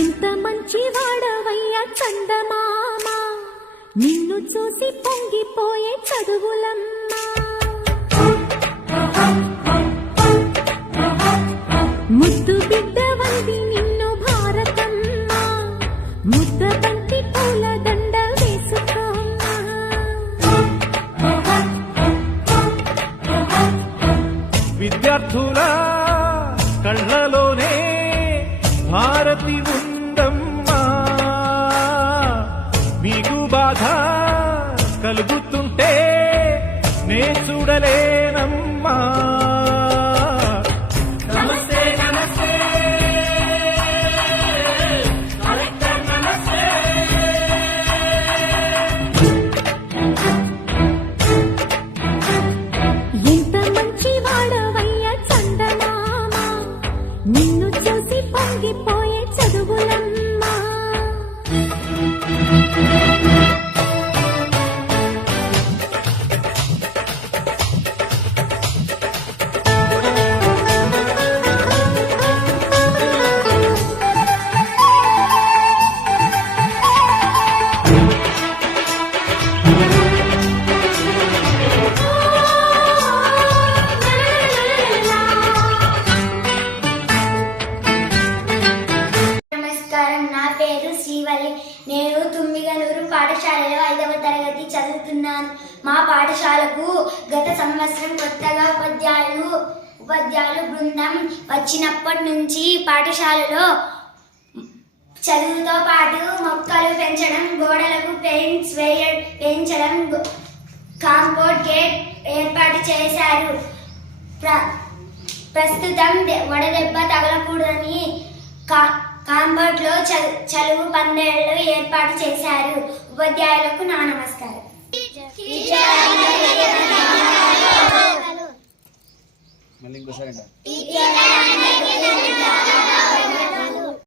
ఎంత మంచి వాడవయ్యా చందమామ, నిన్ను చూసి పొంగిపోయే చదువులమ్మా. ముద్దు బిడ్డ వంది నిన్ను భారతమ్మ, ముద్ద బంతి పూల దండ వేసుకోమ్మా. విద్యార్థుల కళ్ళలోనే భారతి ఉందమ్మా, మీకు బాధ కలుగుతుంటే నే చూడలేనమ్మా. నమస్తే నమస్తే కలెక్టర్ నమస్తే. ఎంత మంచి వాడవయ్యా చందమామ, నిన్ను చూసి పొంగిపోయే చదువులమ్మా. నమస్కారం, నా పేరు శ్రీవల్లి. నేను తుమ్మిగనూరు పాఠశాలలో 5వ తరగతి చదువుతున్నాను. మా పాఠశాలకు గత సంవత్సరం కొత్తగా ఉపాధ్యాయులు బృందం వచ్చినప్పటి నుంచి పాఠశాలలో చదువుతో పాటు మొక్కలు పెంచడం, గోడలకు పెయింట్స్ వేయించడం, కాంపౌండ్ గేట్ ఏర్పాటు చేశారు. ప్రస్తుతం వడదెబ్బ తగలకూడదని కాంపౌండ్ లో చలువు పందేళ్లు ఏర్పాటు చేశారు. ఉపాధ్యాయులకు నా నమస్కారం. మళ్ళీ ఇంకోసారి